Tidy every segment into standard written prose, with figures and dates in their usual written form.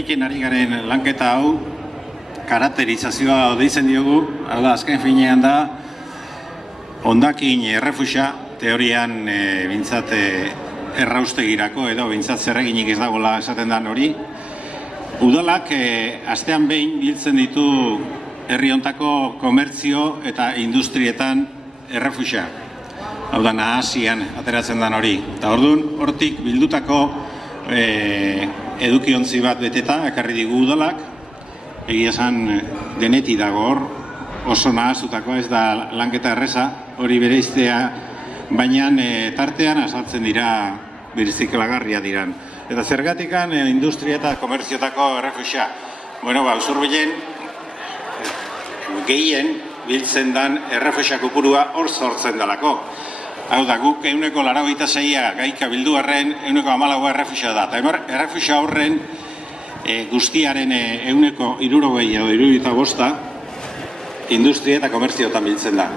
egiten ari garen lanketa hau, karakterizazioa deitzen diogu, hau da, azken finean da, hondakin errefusa, teorian bintzat erraustegirako edo bintzat zerreginik ez dagoela esaten den hori. Udalak astean behin biltzen ditu herri hontako komertzio eta industrietan errefusa. Hau da, nahasian ateratzen den hori. Eta orduan, hortik bildutako edukiontzi bat beteta, ekarri digu udalak, egia esan deneti dago hor, oso nahazutako ez da lanketa erreza, hori bereiztea, baina tartean azaltzen dira birziklagarria diran. Eta zergatikan industria eta komerziotako errefusa. Bueno, usurbilen gehien biltzen den errefusa kopurua hor sortzen dalako. Hau da, guk 186 gaika bildu arren 114 errefusa da. Eta errefusa horren guztiaren 160 edo 75 industria eta komerziotan biltzen da.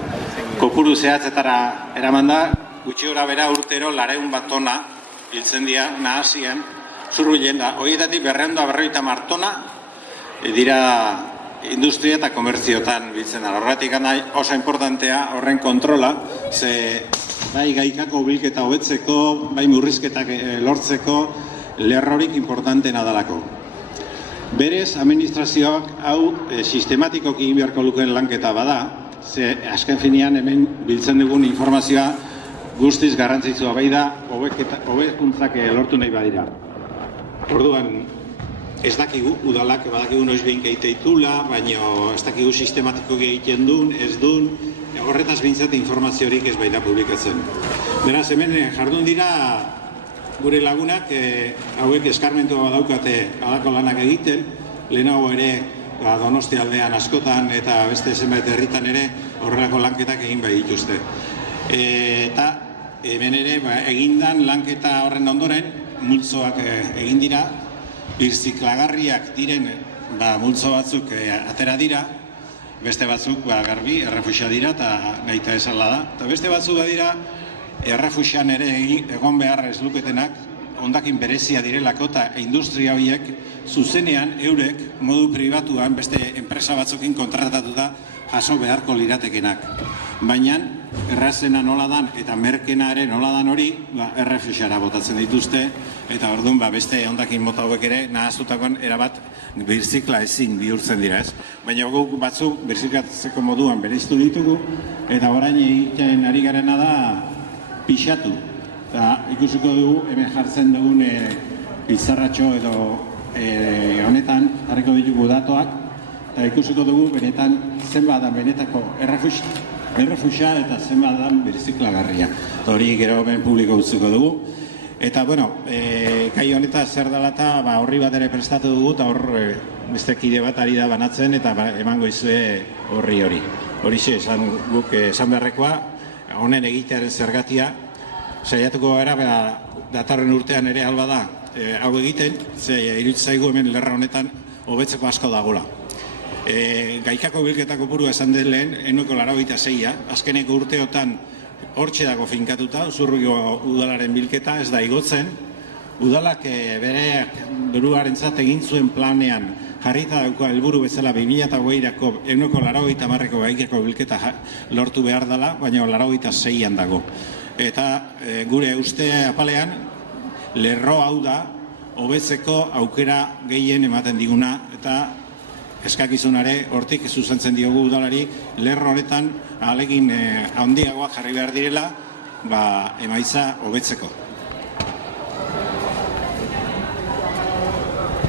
Kopuru zehatzetara eraman da, gutxi gora bera urtero 200 tona biltzen dira nahasian, Zurbilen da. Horietatik 250 tona dira industria eta komerziotan biltzen da. Horretik oso importantea horren kontrola, ze bai gaikako bilketa hobetzeko, bai murrizketak lortzeko lerrorik importantena dalako. Berez, administrazioak hau sistematikoki egin beharko lukeen lanketa bada, ze azken finean hemen biltzen dugun informazioa guztiz garrantzitsua bai da, hobekuntzak lortu nahi badira. Orduan, ez dakigu, udalak badakigu noiz behin keiteitula, baina ez dakigu sistematiko egiten duen, ez duen, horretaz bintzat informaziorik ez bai da publikatzen. Beraz, hemen jardun dira gure lagunak, hauek eskarmentua daukate halako lanak egiten, lehenago ere Donostia aldean askotan eta beste zenbait herritan ere horrelako lanketak egin bai dituzte. Eta hemen ere egindan lanketa horren ondoren, multzoak egin dira, birziklagarriak diren multzo batzuk atera dira, beste batzuk garbi errefusa dira eta nahita esala da. Eta beste batzuk dira errefusan ere egon behar ez luketenak, hondakin berezia direlako eta industria horiek zuzenean eurek modu pribatuan beste enpresa batzukin kontratatuta jaso beharko liratekenak. Baina errazena nola dan eta merkena ere nola dan hori errefusara botatzen dituzte eta orduan beste hondakin mota hauek ere nahazutakoan erabat birzikla ezin bihurtzen dira ez. Baina guk batzuk birziklatzeko moduan bereiztu ditugu eta orain egiten ari garena da pixatu. Ikusiko dugu, hemen jartzen dugun pizarratxo edo honetan jarriko ditugu datoak eta ikusiko dugu benetan zenbat da benetako errefusa eta zenbat da birziklagarria. Hori gero hemen publiko utziko dugu. Eta, kai honetaz zer dela eta horri bat ere prestatu dugu eta hor beste kide bat ari da banatzen eta emango izue horri hori. Horixe, guk esan beharrekoa, honen egitearen zergatia, saiatuko gara, datorren urtean ere alba da, hau egiten, ze iruditzaigu hemen lerra honetan hobetzeko asko dagoela. Gaikako bilketako kopurua esan den lehen, 186, azkeneko urteotan hortxe dago finkatuta, Usurbilgo udalaren bilketa, ez da igotzen. Udalak bere buruarentzat egin zuen planean jarrita dauko helburu bezala 2008ko 180ko gaikako bilketa lortu behar dela, baina 86an dago. Eta gure uste apalean, lerro hau da, hobetzeko aukera gehien ematen diguna, eta eskakizunare hortik zuzentzen diogu udalari, lerro honetan ahalegin handiagoak jarri behar direla, emaitza hobetzeko.